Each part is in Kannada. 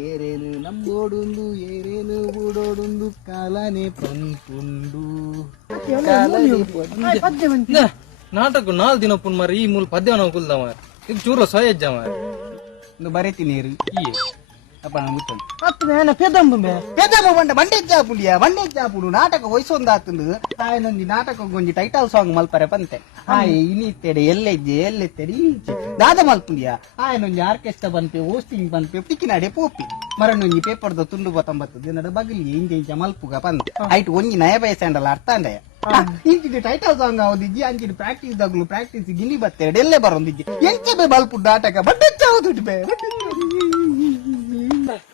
ఏరేను నంబోడుందు ఏరేను బూడోడుందు కాలనే పంపుండు ನಾಟಕ 4 ದಿನ ಪುನ್ ಮಾರಿ ಈ ಮೂಲ ಪದ್ಯ ನಾವು ಕುಲ್ದ ಮಾರ ಇದು ಚೂರ್ಲ ಸೋಯಜ್ಜ ಮಾರ ಇದು ಬರೆತಿ ನೀರು ಈ ಅಪ್ಪ ಮುಟ್ಟು ಅತ್ತನ ಪೆದಂಬು ಬಂಡ ಬಂಡೆ ಜಾಪುಡು ನಾಟಕ ವಯಸ್ಸೊಂದಾತಂದು ಆಯನೊಂದಿ ನಾಟಕ ಗೊಂಜಿ ಟೈಟಲ್ ಸಾಂಗ್ ಮಲ್ಪರೆ ಪಂತೆ ಆಯ್ ಇನಿತ್ತೆಡೆ ಎಲ್ಲೆತ್ತೆಡೆ ಈಚೆ ದಾದ ಮಲ್ಪುಂಡಿಯ ಆಯನೊಂಜಿ ಆರ್ಕೆಸ್ಟ್ರಾ ಬಂತೆ ಹೋಸ್ಟಿಂಗ್ ಬಂತೆ ಪಿಕ್ಕಿನಾಡೆ ಪೋಪಿ ಮರನೊಂಜಿ ಪೇಪರ್ದ ತುಂಡು 19 ದಿನದ ಬಗಲಿ ಇಂಜ ಮಲ್ಪುಗ ಪಂತೆ ಐಟ್ ಒಂಜಿ ನಯ ಬಯಸಂಡಲ್ಲ ಅರ್ಥ ಅಂಡಯ ಇಂಚಿದ ಟೈಟಲ್ ಸಾಂಗ್ ಅವದಿಜ್ಜಿ ಅಂಚಿದ ಪ್ರಾಕ್ಟೀಸ್ ದಾಗ್ಲು ಪ್ರಾಕ್ಟೀಸ್ ಗಿನಿ ಬತ್ತೆಡೆ ಎಲ್ಲೇ ಬರೋದಿಜ್ಜಿ ಎಂಚೆ ಬೇ ಮಲ್ಪುಡ್ ನಾಟಕ ಬಡ್ಡೆ ಬೇ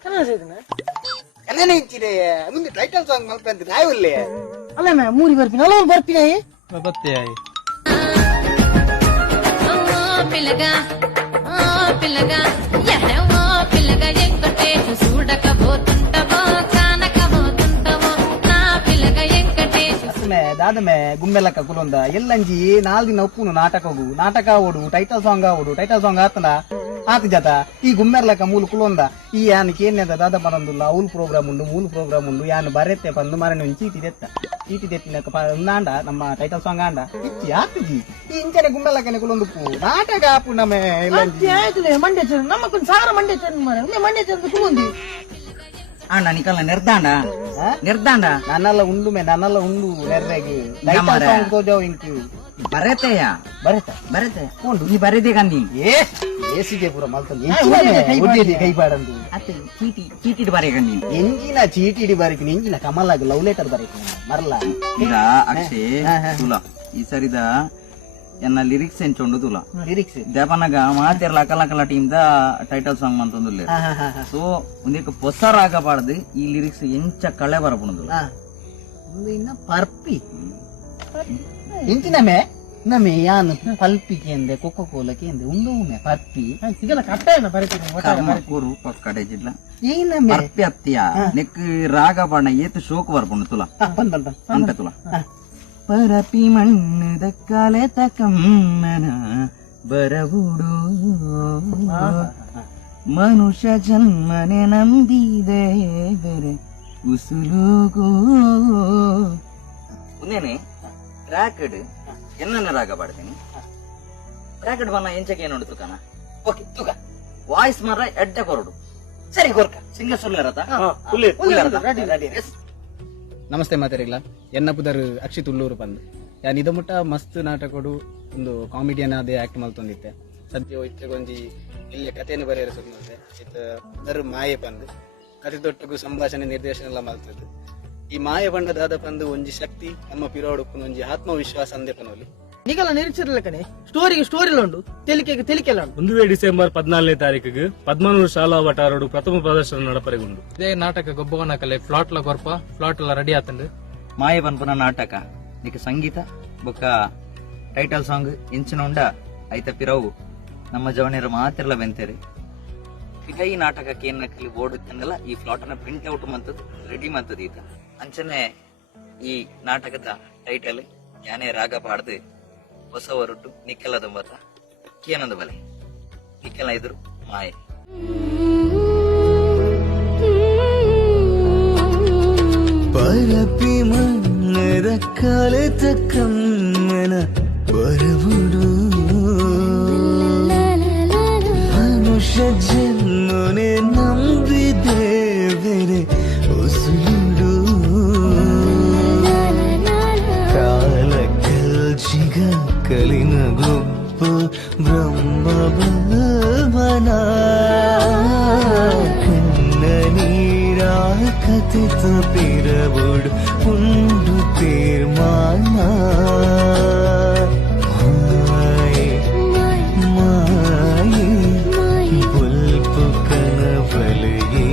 ಕನ್ನಡ ಇಂಚಿದೆ ಮುಂದೆ ಟೈಟಲ್ ಸಾಂಗ್ ಮಲ್ಪೆ ಅಂತ ನಾವಲ್ಲೇ ಅಲ್ಲ ಮೇ ಮೂರಿ ಬರ್ಪಿನ ಅಲ್ಲ ಬರ್ಪಿನ ಬತ್ತೆ ಆಯ್ పిల్లగా పిల్లగా యహవో పిల్లగా ఎంకటేశు చూడకపోతుంటవో కానకపోతుంటవో నా పిల్లగా ఎంకటేశు ಅಸ್ಮೆ ದಾದಮೆ ಗುಮ್ಮೆಲಕ್ಕ ಕುಲೊಂದ ಎಲ್ಲಂಜಿ 4 ದಿನ ಒಪ್ಪುನು ನಾಟಕ ಓಡು ಟೈಟಲ್ ಸಾಂಗ್ ಆತನ ಆತ ಜತ ಈ ಗುಮ್ಮೆರ್ಲಕ್ಕ ಮೂಲ ಕುಲೊಂದ ಈ ಯಾನಕ್ಕೆ ಏನೇದ ದಾದ ಬರಂದುಲ್ಲ ಮೂಲ ಪ್ರೋಗ್ರಾಮ್ ಉಂಡು ಯಾನು ಬರೆತ್ತೆ ಬಂದು ಮರಣ ಚೀಟಿ ತೆತ್ತಿನಕ ನಾಂಡ ನಮ್ಮ ಟೈಟಲ್ ಸಾಂಗ್ ಆಂಡ ಇಚ್ಚಿ ಆತಜಿ ಈ ಇಂಚನೆ ಗುಮ್ಮೆಲಕ್ಕನೆ ಕುಲೊಂದು ನಾಟಕ ಆಪು ನಮೆ ಮಂಡ್ಯ ಚಂದ ನಮ್ಮಕ್ಕೊಂದು ಸಾರ ಮಂಡ್ಯ ಚಂದ ಮಾರ ಮಂಡ್ಯ ಚಂದ ಕುಲೊಂದಿ ಅಣ್ಣ ನಿಕಲ್ಲ ನಿರ್ದಾಂಡ ನನ್ನೆಲ್ಲ ಉಂಡು ನೆರ್ರೆಗೆ ನಮ್ಮರೆ. ಸಾಂಗ್ ತೋಜಾವ್ ಇಂಕಿ ಬರತೆಯ ಬರತೆ ಉಂಡು ನೀ ಬರೆದೇ ಕಂದಿ ಏಸಿಗೆ ಪೂರ ಮಲ್ತಂದು ಕೈ ಬಾಡಂದು ಅತ್ತೆ ಚೀಟಿ ಬರೆಯ ಕಂದಿ ಎಂಜಿನ ಚೀಟಿ ಬರೀತೀನಿ ಎಂಜಿನ ಕಮಲಾಗಿ ಲವ್ ಲೆಟರ್ ಬರೀತೀನಿ ಮರಲ್ಲ ಈಗ ಅಕ್ಷಯ್ ತುಲ ಈ ಸರಿದ ಎನ್ನ ಲಿರಿಕ್ಸ್ ಎಂಚೊಂಡು ತುಲ ಲಿರಿಕ್ಸ್ ಜಪನಗ ಮಾತಿರ್ಲ ಅಕಲ ಟೀಮ್ ದ ಟೈಟಲ್ ಸಾಂಗ್ ಮಂತೊಂದುಲ್ಲೆ ಸೊ ಒಂದಿಕ್ಕ ಹೊಸ ರಾಗ ಪಾಡ್ದು ಈ ಲಿರಿಕ್ಸ್ ಎಂಚ ಕಳೆ ಬರಪುಣದು ಒಂದು ಇನ್ನ ಪರ್ಪಿ ಎಂಚಿನ ನಮೆ ಯಾನು ಪಲ್ಪಿಗೆ ಅಂದೆ ಕೊಕ್ಕೋ ಕೋಲಕ್ಕೆ ಅಂದೆ ಉಂಡು ಪರ್ಪಿ ಸಿಗಲ್ಲ ಕಟ್ಟಾಯನ ಬರೀತೀನಿ ಕೂರು ಕಡೆ ಜಿಲ್ಲ ಏನಮ್ಮೆ ಪರ್ಪಿ ಅತ್ತಿಯ ನೆಕ್ ರಾಗ ಪಾಡ ಏತು ಶೋಕ್ ಬರ್ಪುಂಡು ತುಲ ಅಂಪೆ ತುಲ ಪರಪಿ ಮಣ್ಣದ ಕಲೆತ ಕಮ್ಮನ ಬರವುಡು ಮನುಷ್ಯ ಜನ್ಮನೆ ನಂಬಿದೆ ಬೇರೆ ಉಸುಲುಗೋ ಉಂದೇನೆ ರಾಕಡ್ ಎನ್ನ ರಾಗ ಪಾಡ್ತೀನಿ ರಾಕಡ್ ಬನ್ನ ಎಂಚಕ್ಕೆ ಏನು ತುಕನ ಓಕೆ ತುಕ ವಾಯ್ಸ್ ಮಾರ ಎಡ್ಡೆ ಕೊರಡು ಸರಿ ಗೊರ್ಕ ಸಿಂಗ ಸುಳ್ಳರತ ನಮಸ್ತೆ ಮಾತಾರಿಲ್ಲ ಎನ್ನ ಪುದರ್ ಅಕ್ಷಿತ್ ಉಲ್ಲೂರು ಬಂದು ಯಾನ್ ಇದ ಮುಟ್ಟ ಮಸ್ತ್ ನಾಟಕಡು ಒಂದು ಕಾಮಿಡಿಯನ್ ಅದೇ ಆಕ್ಟ್ ಮಲ್ತೊಂದಿತ್ತೆ ಸದ್ಯ ಇತ್ತಗೊಂಜಿ ಇಲ್ಲಿ ಕಥೆಯನ್ನು ಬರೆಯಲು ಶುರು ಮಾಡಿದೆ ಇದರ ಮಾಯೆ ಬಂದು ಕತೆ ತೊಟ್ಟಗೂ ಸಂಭಾಷಣೆ ನಿರ್ದೇಶನ ಎಲ್ಲ ಮಲ್ತದ್ದು ಈ ಮಾಯೆ ಬಂಡದಾದ ಬಂದು ಒಂಜಿ ಶಕ್ತಿ ನಮ್ಮ ಪಿರೋಡಕ್ಕೂ ಒಂಜಿ ಆತ್ಮವಿಶ್ವಾಸ ಅಂದೆ ಪನೋಲಿ ನಿಗಲ್ಲ ನಿರೀಕ್ಷಿರಲ್ಲ ಕಣೆ ಸ್ಟೋರಿಲ ಉಂಡು ತೆಲಿಕೆಲ್ಲ ಉಂಡು 1 ಡಿಸೆಂಬರ್ 14ನೇ ತಾರೀಕಿಗೆ ಪದ್ಮನೂರು ಶಾಲಾ ವಟಾರಡು ಪ್ರಥಮ ಪ್ರದರ್ಶನ ನಡಪರೆಗೊಂಡು ಇದೇ ನಾಟಕ ಗೊಬ್ಬವನ ಕಲೆ ಫ್ಲಾಟ್ಲ ಗೊರ್ಪ ಫ್ಲಾಟ್ ಎಲ್ಲ ರೆಡಿ ಆತಂಡು ಮಾಯ ಪನ್ಪುನ ನಾಟಕ ನಿಕ ಸಂಗೀತ ಬೊಕ್ಕ ಟೈಟಲ್ ಸಾಂಗ್ ಇಂಚಿನ ಉಂಡ ಐತ ಪಿರವು ನಮ್ಮ ಜವನಿಯರ ಮಾತಿರ್ಲ ಬೆಂತೇರಿ ಈಗ ಈ ನಾಟಕಕ್ಕೆ ಏನ್ ನಕಲಿ ಓಡುತ್ತಂಗಲ್ಲ ಈ ಫ್ಲಾಟ್ ಅನ್ನ ಪ್ರಿಂಟ್ ಔಟ್ ಮಂತದ್ದು ರೆಡಿ ಮಂತದ್ದು ಈತ ಅಂಚನೆ ಈ ನಾಟಕದ ಟೈಟಲ್ ಯಾನೇ ರಾಗ ಪಾಡ್ದು ಹೊಸ ಹೊರಟು ನಿಕ್ಕೆಲ್ಲ ದುಂಬತ್ತ ಕೇನೊಂದು ಬಲೆ ನಿಕ್ಕೆಲ್ಲ ಇದ್ರು ಮಾಯೆ ಪರಪಿ ಮಣ್ಣದ ಕಲೆತ ಕಮ್ಮನ ಬರವುಡು ಮನುಷ್ಯ ಜನ್ಮನೆ ನಂಬಿದೆ ಬೇರೆ ಉಸುಳುಡು ಕಾಲ ಕಲ್ಜಿಗ ಕಲಿನ ಗೊಬ್ಬ ಬ್ರಹ್ಮ ಬಲ್ಬನ ಕಣ್ಣ ನೀರ ಕಥಿತ ಪಿರಬುಡು ಉಂಡು ತೀರ್ಮಾನ ಮಾಯೆ ಬಲ್ಪು ಕನಬಲೆಯೇ